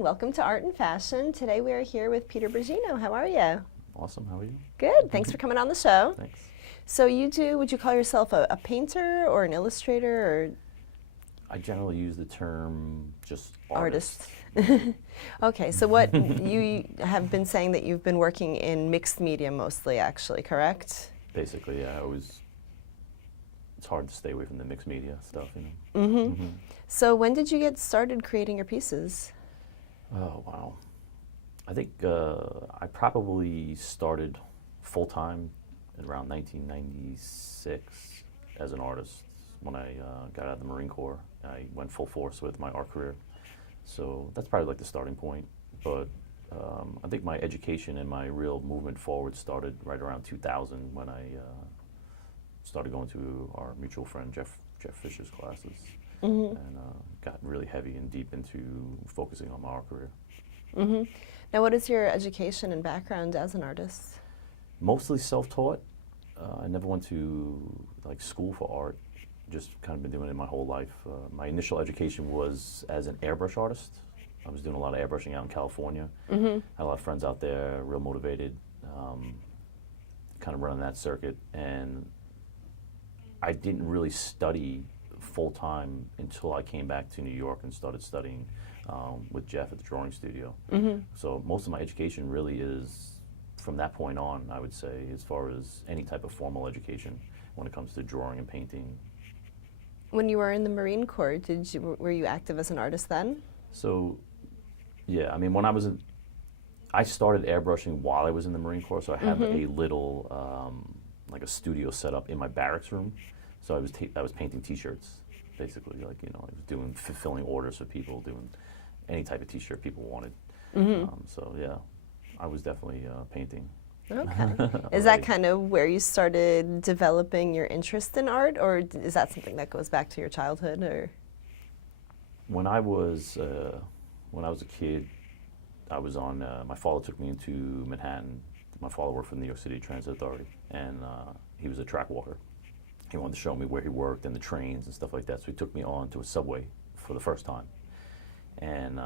and welcome to Art and Fashion. Today we are here with Peter Bragino. How are you? Awesome, how are you? Good, thanks for coming on the show. Thanks. So would you call yourself a painter or an illustrator or? I generally use the term just artist. Okay, so what you have been saying that you've been working in mixed media mostly, actually, correct? Basically, yeah, it's hard to stay away from the mixed media stuff, you know. So when did you get started creating your pieces? Oh, wow. I think I probably started full-time in around 1996 as an artist. When I got out of the Marine Corps, I went full force with my art career. So that's probably like the starting point. But I think my education and my real movement forward started right around 2000 when I started going to our mutual friend Jeff Fisher's classes and got really heavy and deep into focusing on my art career. Now, what is your education and background as an artist? Mostly self-taught. I never went to like school for art. Just kind of been doing it my whole life. My initial education was as an airbrush artist. I was doing a lot of airbrushing out in California. Had a lot of friends out there, real motivated, kind of running that circuit. And I didn't really study full-time until I came back to New York and started studying with Jeff at the drawing studio. So most of my education really is from that point on, I would say, as far as any type of formal education when it comes to drawing and painting. When you were in the Marine Corps, were you active as an artist then? So, yeah, I mean, I started airbrushing while I was in the Marine Corps, so I had a little, like a studio set up in my barracks room. So I was painting T-shirts, basically, like, you know, I was fulfilling orders for people, doing any type of T-shirt people wanted. So, yeah, I was definitely painting. Okay. Is that kind of where you started developing your interest in art, or is that something that goes back to your childhood? Or when I was a kid, I was on. My father took me into Manhattan. My father worked for the New York City Transit Authority, and he was a track walker. He wanted to show me where he worked and the trains and stuff like that. So he took me on to a subway for the first time, and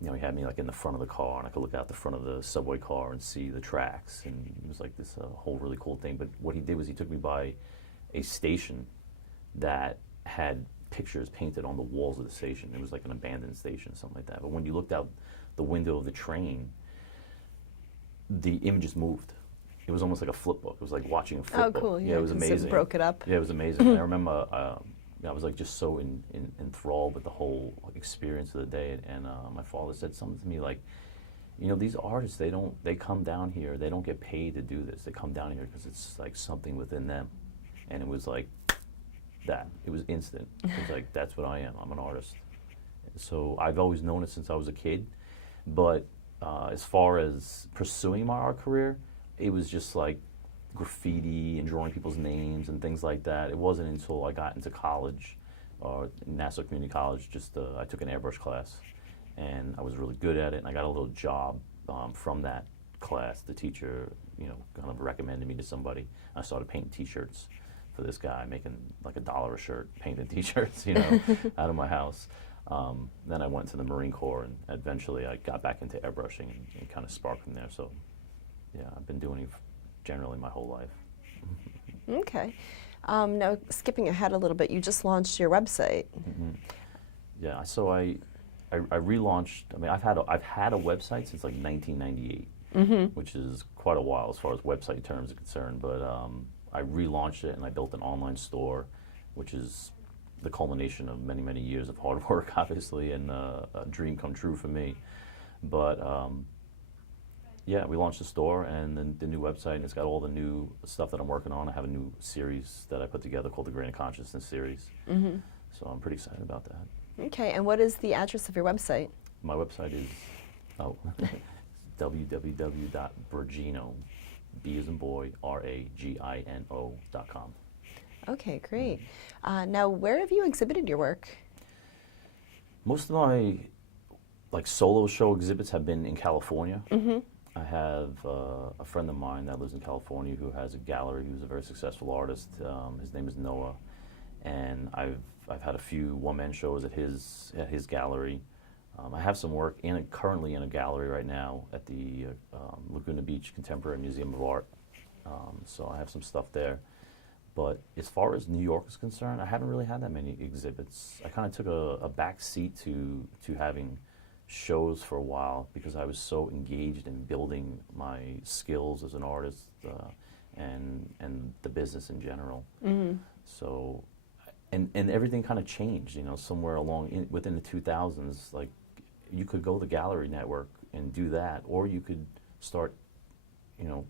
you know, he had me like in the front of the car, and I could look out the front of the subway car and see the tracks, and it was like this whole really cool thing. But what he did was he took me by a station that had pictures painted on the walls of the station. It was like an abandoned station, something like that. But when you looked out the window of the train, the images moved. It was almost like a flip book. It was like watching a flip book. Oh, cool. Yeah, it was amazing. It broke it up. Yeah, it was amazing. I remember I was like just so enthralled with the whole experience of the day, and my father said something to me like, you know, these artists, they come down here, they don't get paid to do this. They come down here because it's like something within them. And it was like that. It was instant. It was like, that's what I am. I'm an artist. So I've always known it since I was a kid. But as far as pursuing my art career, it was just like graffiti and drawing people's names and things like that. It wasn't until I got into college, or Nassau Community College, I took an airbrush class, and I was really good at it, and I got a little job from that class. The teacher, you know, kind of recommended me to somebody. I started painting T-shirts for this guy, making like $1 a shirt, painting T-shirts, you know, out of my house. Then I went to the Marine Corps, and eventually I got back into airbrushing and kind of sparked from there. So, yeah, I've been doing it generally my whole life. Okay. Now, skipping ahead a little bit, you just launched your website. Yeah, so I relaunched. I mean, I've had a website since like 1998, which is quite a while as far as website terms are concerned. But I relaunched it, and I built an online store, which is the culmination of many, many years of hard work, obviously, and a dream come true for me. But yeah, we launched the store and then the new website, and it's got all the new stuff that I'm working on. I have a new series that I put together called the Grain of Consciousness series. So I'm pretty excited about that. Okay, and what is the address of your website? My website is www.bragino, B as in boy, RAGINO.com. Okay, great. Now, where have you exhibited your work? Most of my like solo show exhibits have been in California. I have a friend of mine that lives in California who has a gallery. Who's a very successful artist. His name is Noah, and I've had a few one-man shows at his gallery. I have some work currently in a gallery right now at the Laguna Beach Contemporary Museum of Art. So I have some stuff there. But as far as New York is concerned, I haven't really had that many exhibits. I kind of took a back seat to having shows for a while because I was so engaged in building my skills as an artist and the business in general. Mm-hmm. So, and everything kind of changed, you know, somewhere along within the 2000s. Like, you could go to the gallery network and do that, or you could start, you know,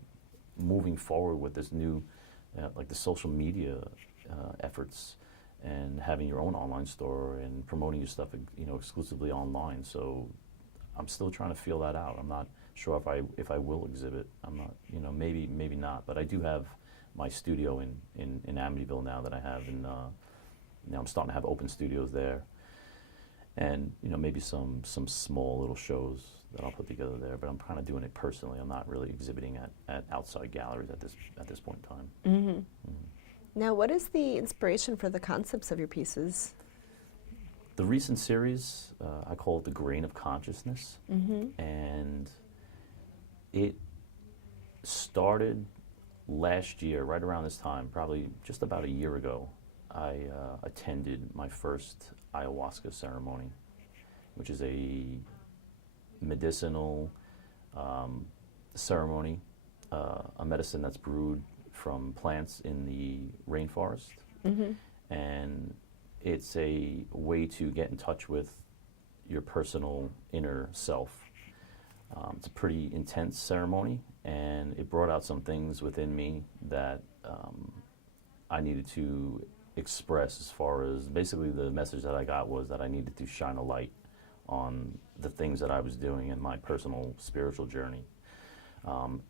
moving forward with this new, like the social media efforts, and having your own online store and promoting your stuff, you know, exclusively online. So I'm still trying to feel that out. I'm not sure if I will exhibit. I'm not, you know, maybe not. But I do have my studio in Amityville now that I have, and now I'm starting to have open studios there, and you know, maybe some small little shows that I'll put together there. But I'm kind of doing it personally. I'm not really exhibiting at outside galleries at this point in time. Mm-hmm. Mm-hmm. Now, what is the inspiration for the concepts of your pieces? The recent series, I call it The Grain of Consciousness, Mm-hmm. and it started last year, right around this time, probably just about a year ago. I attended my first ayahuasca ceremony, which is a medicinal ceremony, a medicine that's brewed from plants in the rainforest. Mm-hmm. And it's a way to get in touch with your personal inner self. It's a pretty intense ceremony, and it brought out some things within me that I needed to express. As far as basically the message that I got was that I needed to shine a light on the things that I was doing in my personal spiritual journey,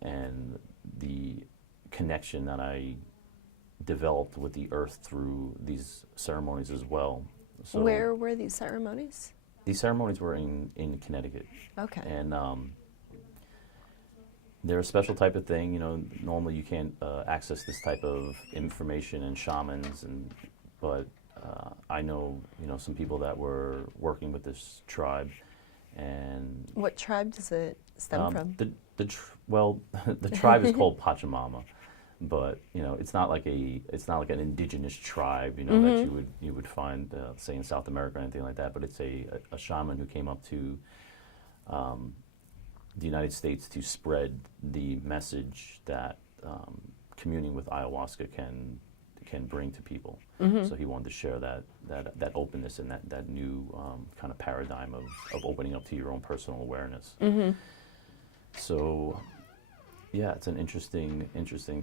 and the connection that I developed with the earth through these ceremonies as well. So Where were these ceremonies? these ceremonies were in Connecticut, Okay. and they're a special type of thing. You know, normally you can't access this type of information in shamans, but I know, you know, some people that were working with this tribe, and What tribe does it stem from? the tribe is called Pachamama, but you know, it's not like an indigenous tribe, you know, Mm-hmm. that you would find say in South America or anything like that. But it's a shaman who came up to the United States to spread the message that communing with ayahuasca can bring to people. Mm-hmm. So he wanted to share that openness and that new kind of paradigm of opening up to your own personal awareness. Mm-hmm. So, yeah, it's an interesting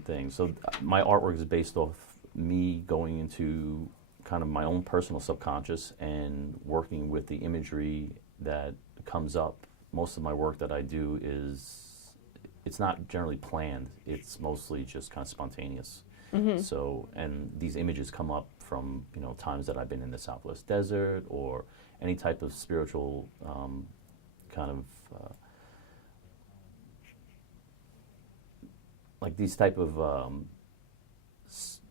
thing. So my artwork is based off me going into kind of my own personal subconscious and working with the imagery that comes up. Most of my work that I do it's not generally planned. It's mostly just kind of spontaneous. Mm-hmm. So, and these images come up from, you know, times that I've been in the Southwest Desert or any type of spiritual kind of like these type of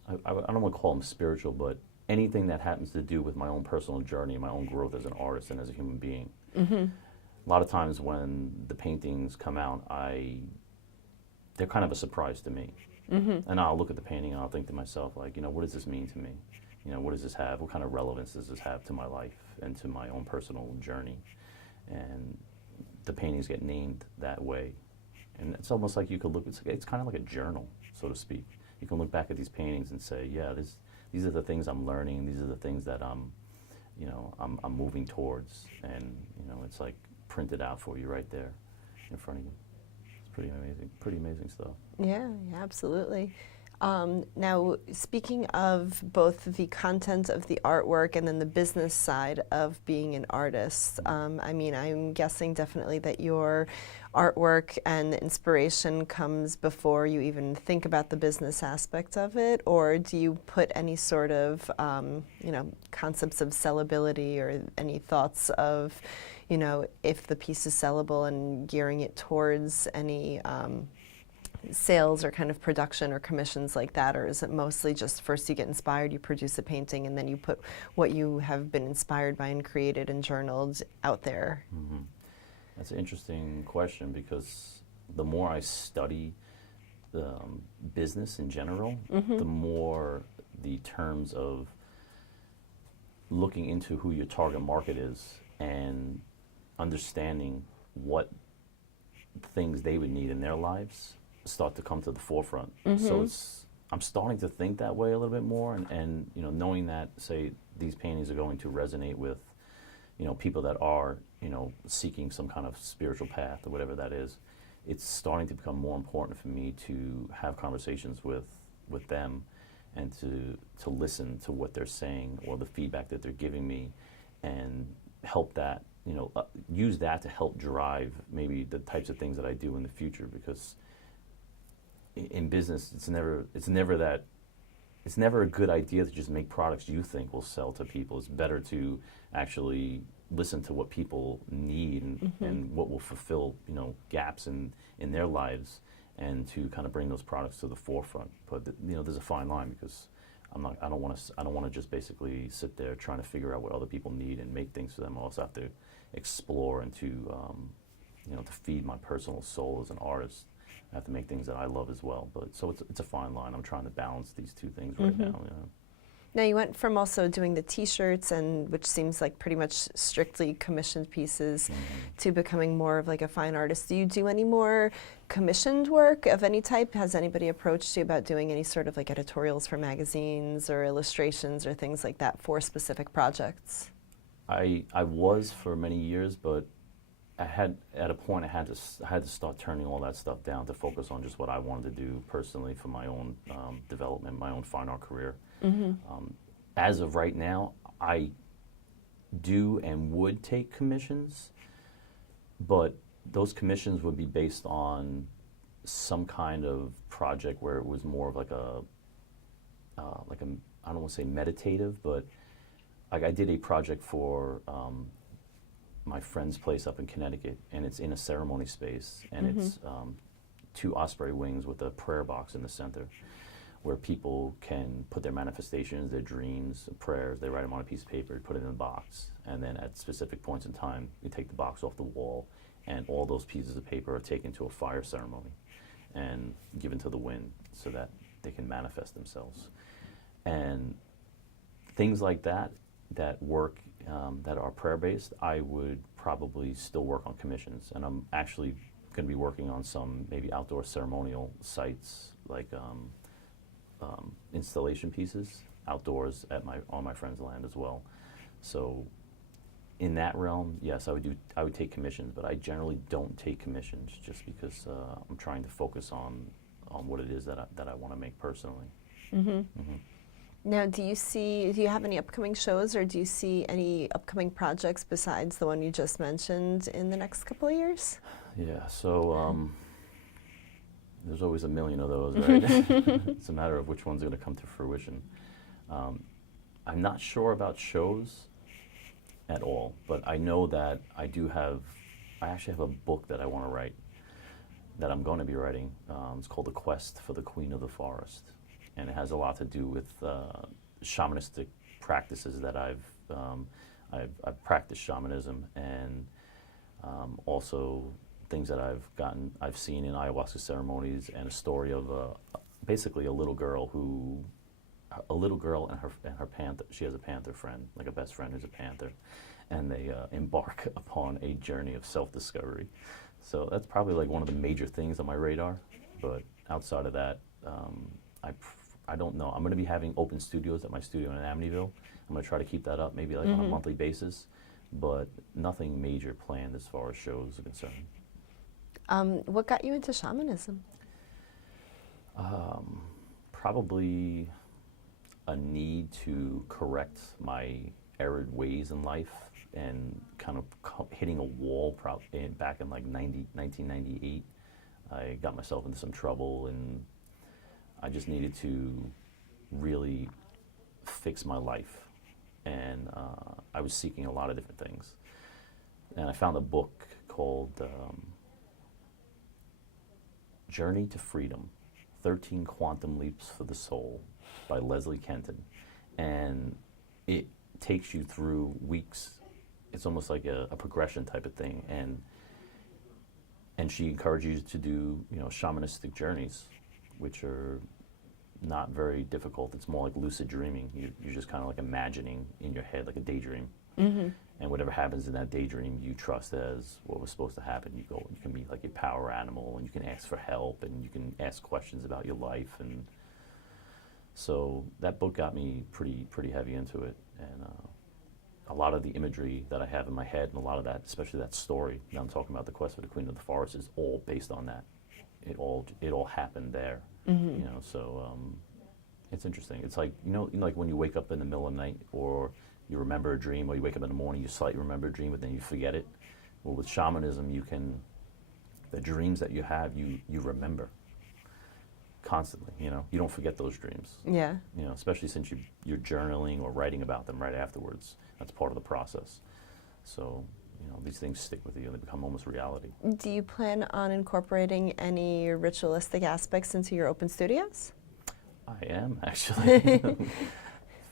I don't want to call them spiritual, but anything that happens to do with my own personal journey, my own growth as an artist and as a human being. Mm-hmm. A lot of times when the paintings come out, they're kind of a surprise to me. Mm-hmm. And I'll look at the painting and I'll think to myself, like, you know, what does this mean to me? You know, what does this have? What kind of relevance does this have to my life and to my own personal journey? And the paintings get named that way. And it's almost like you could look, it's kind of like a journal, so to speak. You can look back at these paintings and say, yeah, these are the things I'm learning. These are the things that I'm moving towards. And, you know, it's like printed out for you right there in front of you. Pretty amazing stuff. Yeah, absolutely. Now, speaking of both the content of the artwork and then the business side of being an artist, I mean, I'm guessing definitely that your artwork and the inspiration comes before you even think about the business aspect of it, or do you put any sort of, concepts of sellability or any thoughts of, you know, if the piece is sellable and gearing it towards any sales or kind of production or commissions like that, or is it mostly just first you get inspired, you produce a painting, and then you put what you have been inspired by and created and journaled out there? Hmm. That's an interesting question because the more I study business in general, the more the terms of looking into who your target market is and understanding what things they would need in their lives start to come to the forefront. So I'm starting to think that way a little bit more, and you know, knowing that, say, these paintings are going to resonate with, you know, people that are, you know, seeking some kind of spiritual path or whatever that is. It's starting to become more important for me to have conversations with them and to listen to what they're saying or the feedback that they're giving me, and help that, you know, use that to help drive maybe the types of things that I do in the future. Because in business, it's never a good idea to just make products you think will sell to people. It's better to actually listen to what people need and what will fulfill, you know, gaps in their lives, and to kind of bring those products to the forefront. But you know, there's a fine line, because I don't want to just basically sit there trying to figure out what other people need and make things for them. I also have to explore and to you know, to feed my personal soul as an artist. I have to make things that I love as well. But so it's a fine line. I'm trying to balance these two things right now. You know? Now, you went from also doing the T-shirts, and which seems like pretty much strictly commissioned pieces, to becoming more of like a fine artist. Do you do any more commissioned work of any type? Has anybody approached you about doing any sort of like editorials for magazines or illustrations or things like that for specific projects? I was for many years, but at a point I had to start turning all that stuff down to focus on just what I wanted to do personally for my own development, my own fine art career. As of right now, I do and would take commissions, but those commissions would be based on some kind of project where it was more of like a I don't want to say meditative, but I did a project for my friend's place up in Connecticut, and it's in a ceremony space, and it's 2 osprey wings with a prayer box in the center, where people can put their manifestations, their dreams, prayers. They write them on a piece of paper, put it in a box, and then at specific points in time, you take the box off the wall, and all those pieces of paper are taken to a fire ceremony and given to the wind so that they can manifest themselves. And things like that work, that are prayer-based, I would probably still work on commissions. And I'm actually going to be working on some maybe outdoor ceremonial sites, like installation pieces outdoors on my friend's land as well. So in that realm, yes, I would take commissions, but I generally don't take commissions just because I'm trying to focus on what it is that I want to make personally. Now, do you have any upcoming shows, or do you see any upcoming projects besides the one you just mentioned in the next couple of years? Yeah, so there's always a million of those, right? It's a matter of which one's going to come to fruition. I'm not sure about shows at all, but I know that I actually have a book that I want to write, that I'm going to be writing. It's called The Quest for the Queen of the Forest. And it has a lot to do with shamanistic practices that I've practiced shamanism, and also things that I've seen in ayahuasca ceremonies, and a story of basically a little girl and her panther. She has a panther friend, like a best friend who's a panther, and they embark upon a journey of self-discovery. So that's probably like one of the major things on my radar. But outside of that, I don't know. I'm going to be having open studios at my studio in Amityville. I'm going to try to keep that up, maybe like on a monthly basis, but nothing major planned as far as shows are concerned. What got you into shamanism? Probably a need to correct my erred ways in life, and kind of hitting a wall back in like 1998. I got myself into some trouble, and I just needed to really fix my life. And I was seeking a lot of different things. And I found a book called Journey to Freedom, 13 Quantum Leaps for the Soul by Leslie Kenton. And it takes you through weeks. It's almost like a progression type of thing. And she encourages you to do, shamanistic journeys, which are not very difficult. It's more like lucid dreaming. You're just kind of like imagining in your head, like a daydream. Mm-hmm. And whatever happens in that daydream, you trust as what was supposed to happen. You can be like your power animal, and you can ask for help, and you can ask questions about your life. And so that book got me pretty heavy into it. And a lot of the imagery that I have in my head, and a lot of that, especially that story that I'm talking about, the quest for the Queen of the Forest, is all based on that. It all happened there. Mm-hmm. So it's interesting. It's like like when you wake up in the middle of the night, or you remember a dream, or you wake up in the morning, you slightly remember a dream, but then you forget it. Well, with shamanism, the dreams that you have, you remember constantly. You don't forget those dreams. Yeah. Especially since you're journaling or writing about them right afterwards. That's part of the process. So, these things stick with you. They become almost reality. Do you plan on incorporating any ritualistic aspects into your open studios? I am, actually.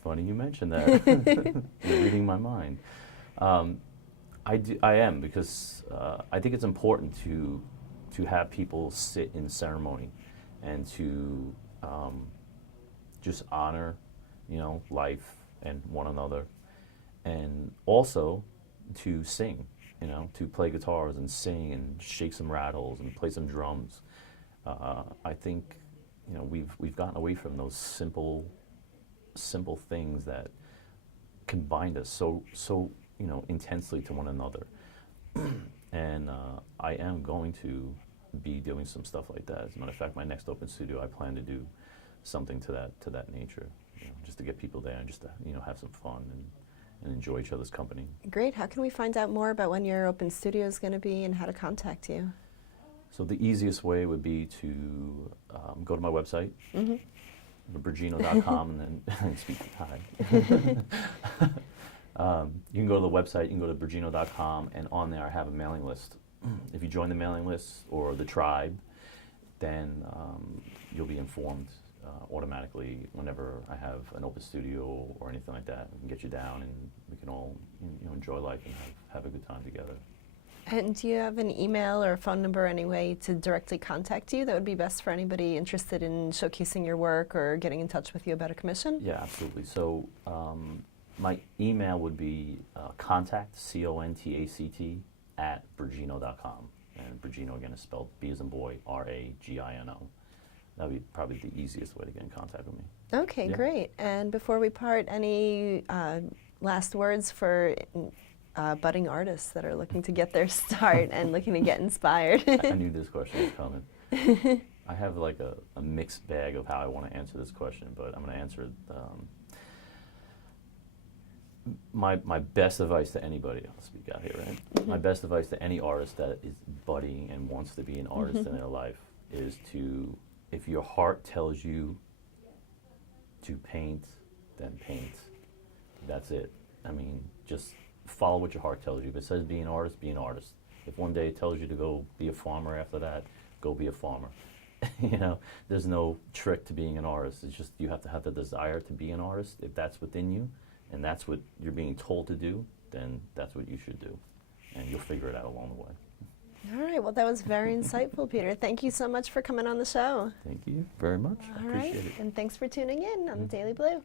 Funny you mentioned that. You're reading my mind. I am, because I think it's important to have people sit in ceremony and to just honor, life and one another, and also to sing, to play guitars and sing and shake some rattles and play some drums. I think, we've gotten away from those simple things that can bind us so intensely to one another. And I am going to be doing some stuff like that. As a matter of fact, my next open studio, I plan to do something to that nature, just to get people there and just to have some fun and enjoy each other's company. Great. How can we find out more about when your open studio is going to be and how to contact you? So the easiest way would be to go to my website, Mm-hmm. Bragino.com, and then speak hi. You can go to the website, you can go to Bragino.com, and on there I have a mailing list. If you join the mailing list or the tribe, then you'll be informed automatically whenever I have an open studio or anything like that. We can get you down, and we can all enjoy life and have a good time together. And do you have an email or a phone number, any way to directly contact you that would be best for anybody interested in showcasing your work or getting in touch with you about a commission? Yeah, absolutely. So my email would be contact, CONTACT, @Bragino.com. And Bragino, again, is spelled B as in boy, RAGINO. That would be probably the easiest way to get in contact with me. Okay, Yeah. great. And before we part, any last words for budding artists that are looking to get their start and looking to get inspired? I knew this question was coming. I have like a mixed bag of how I want to answer this question, but I'm going to answer it. My best advice to anybody, I'll speak out here, right? Mm-hmm. My best advice to any artist that is budding and wants to be an artist Mm-hmm. in their life is to, if your heart tells you to paint, then paint. That's it. I mean, just follow what your heart tells you. If it says be an artist, be an artist. If one day it tells you to go be a farmer after that, go be a farmer. There's no trick to being an artist. It's just you have to have the desire to be an artist. If that's within you and that's what you're being told to do, then that's what you should do. And you'll figure it out along the way. All right. Well, that was very insightful, Peter. Thank you so much for coming on the show. Thank you very much. I All appreciate right. it. And thanks for tuning in on the Daily Blue.